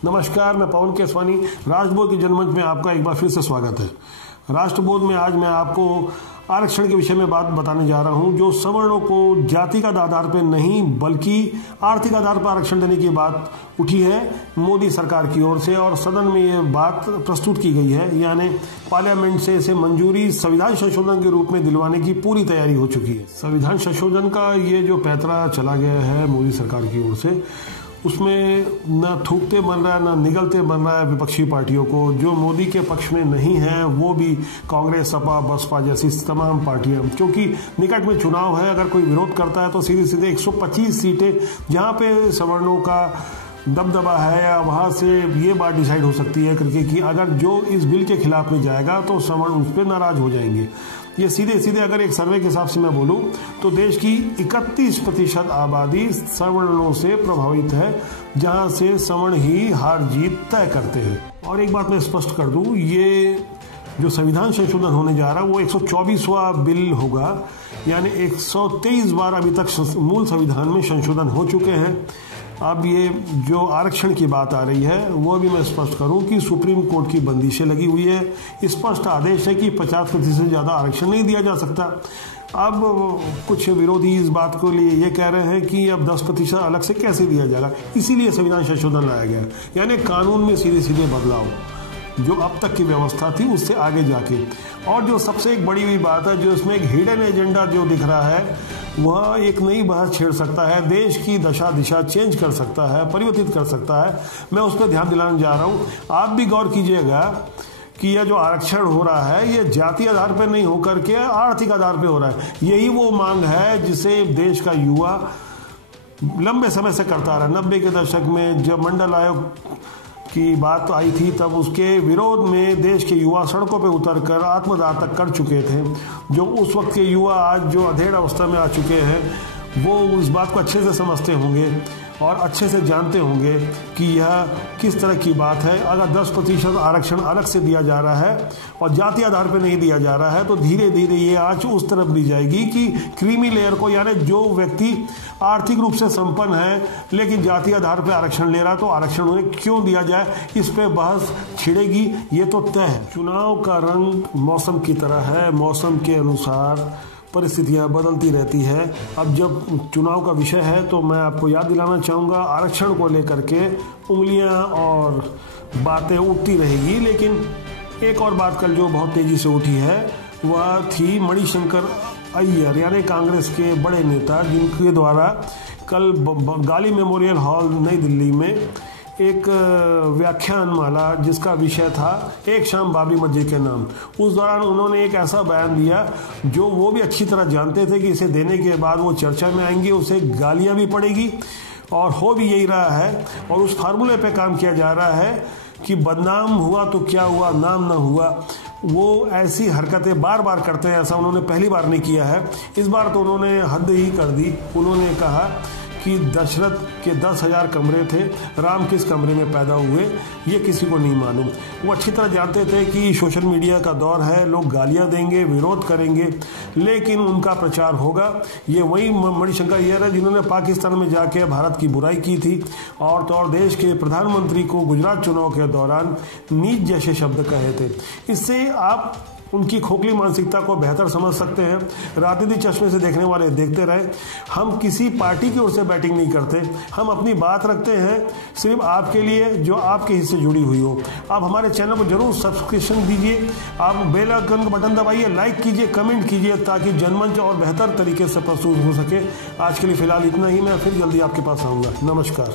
नमस्कार, मैं पवन केसवानी। राष्ट्रबोध के जनमंच में आपका एक बार फिर से स्वागत है। राष्ट्रबोध में आज मैं आपको आरक्षण के विषय में बात बताने जा रहा हूं, जो सवर्णों को जातिगत आधार पर नहीं बल्कि आर्थिक आधार पर आरक्षण देने की बात उठी है मोदी सरकार की ओर से, और सदन में ये बात प्रस्तुत की गई है। यानी पार्लियामेंट से इसे मंजूरी संविधान संशोधन के रूप में दिलवाने की पूरी तैयारी हो चुकी है। संविधान संशोधन का ये जो पैतरा चला गया है मोदी सरकार की ओर से, उसमें न थूकते बन रहा है न निगलते बन रहा है विपक्षी पार्टियों को। जो मोदी के पक्ष में नहीं है वो भी कांग्रेस, सपा, बसपा जैसी तमाम पार्टियां, क्योंकि निकट में चुनाव है, अगर कोई विरोध करता है तो सीधे सीधे 125 सीटें जहां पे सवर्णों का दबदबा है या वहां से ये बात डिसाइड हो सकती है करके कि अगर जो इस बिल के खिलाफ में जाएगा तो सवर्ण उस पर नाराज हो जाएंगे। ये सीधे सीधे अगर एक सर्वे के हिसाब से मैं बोलूं तो देश की 31% आबादी सवर्णों से प्रभावित है, जहां से सवर्ण ही हार जीत तय करते हैं। और एक बात मैं स्पष्ट कर दूं, ये जो संविधान संशोधन होने जा रहा है वो 124वां बिल होगा। यानी 123 बार अभी तक मूल संविधान में संशोधन हो चुके हैं। अब ये जो आरक्षण की बात आ रही है वो भी मैं स्पष्ट करूं कि सुप्रीम कोर्ट की बंदिशें लगी हुई है। स्पष्ट आदेश है कि 50% से ज़्यादा आरक्षण नहीं दिया जा सकता। अब कुछ विरोधी इस बात को लिए ये कह रहे हैं कि अब 10% अलग से कैसे दिया जाएगा, इसीलिए संविधान संशोधन लाया गया। यानी कानून में सीधे सीधे बदलाव, जो अब तक की व्यवस्था थी उससे आगे जाके। और जो सबसे एक बड़ी हुई बात है, जो इसमें एक हिडन एजेंडा जो दिख रहा है, वह एक नई बहस छेड़ सकता है, देश की दशा दिशा चेंज कर सकता है, परिवर्तित कर सकता है। मैं उस पर ध्यान दिलाने जा रहा हूँ। आप भी गौर कीजिएगा कि यह जो आरक्षण हो रहा है ये जाति आधार पर नहीं होकर के आर्थिक आधार पर हो रहा है। यही वो मांग है जिसे देश का युवा लंबे समय से करता रहा। 90 के दशक में जब मंडल आयोग की बात आई थी तब उसके विरोध में देश के युवा सड़कों पर उतरकर आत्मदाह तक कर चुके थे। जो उस वक्त के युवा आज जो अधेड़ अवस्था में आ चुके हैं वो उस बात को अच्छे से समझते होंगे और अच्छे से जानते होंगे कि यह किस तरह की बात है। अगर 10% आरक्षण अलग से दिया जा रहा है और जाति आधार पर नहीं दिया जा रहा है तो धीरे धीरे ये आंच उस तरफ ली जाएगी कि क्रीमी लेयर को, यानी जो व्यक्ति आर्थिक रूप से संपन्न है लेकिन जाति आधार पर आरक्षण ले रहा है तो आरक्षण उन्हें क्यों दिया जाए, इस पे बहस छिड़ेगी। ये तो तय है। चुनाव का रंग मौसम की तरह है, मौसम के अनुसार परिस्थितियां बदलती रहती है। अब जब चुनाव का विषय है तो मैं आपको याद दिलाना चाहूँगा, आरक्षण को लेकर के उंगलियां और बातें उठती रहेगी। लेकिन एक और बात कल जो बहुत तेजी से उठी है वह थी मणिशंकर अय्यर, यानी कांग्रेस के बड़े नेता, जिनके द्वारा कल गाली मेमोरियल हॉल नई दिल्ली में एक व्याख्यान माला जिसका विषय था एक शाम बाबरी मस्जिद के नाम। उस दौरान उन्होंने एक ऐसा बयान दिया जो वो भी अच्छी तरह जानते थे कि इसे देने के बाद वो चर्चा में आएंगे, उसे गालियां भी पड़ेगी, और हो भी यही रहा है। और उस फार्मूले पे काम किया जा रहा है कि बदनाम हुआ तो क्या हुआ, नाम ना हुआ। वो ऐसी हरकतें बार बार करते हैं, ऐसा उन्होंने पहली बार नहीं किया है। इस बार तो उन्होंने हद ही कर दी। उन्होंने कहा कि दशरथ के 10,000 कमरे थे, राम किस कमरे में पैदा हुए ये किसी को नहीं मालूम। वो अच्छी तरह जानते थे कि सोशल मीडिया का दौर है, लोग गालियां देंगे, विरोध करेंगे, लेकिन उनका प्रचार होगा। ये वही मणिशंकर अय्यर है जिन्होंने पाकिस्तान में जाके भारत की बुराई की थी और तो और देश के प्रधानमंत्री को गुजरात चुनाव के दौरान नीच जैसे शब्द कहे थे। इससे आप उनकी खोखली मानसिकता को बेहतर समझ सकते हैं। राजनीतिक चश्मे से देखने वाले देखते रहे। हम किसी पार्टी की ओर से बैटिंग नहीं करते, हम अपनी बात रखते हैं सिर्फ आपके लिए जो आपके हिस्से जुड़ी हुई हो। आप हमारे चैनल को जरूर सब्सक्रिप्शन दीजिए, आप बेल आइकन का बटन दबाइए, लाइक कीजिए, कमेंट कीजिए, ताकि जनमंच और बेहतर तरीके से प्रस्तुत हो सके। आज के लिए फिलहाल इतना ही। मैं फिर जल्दी आपके पास आऊँगा। नमस्कार।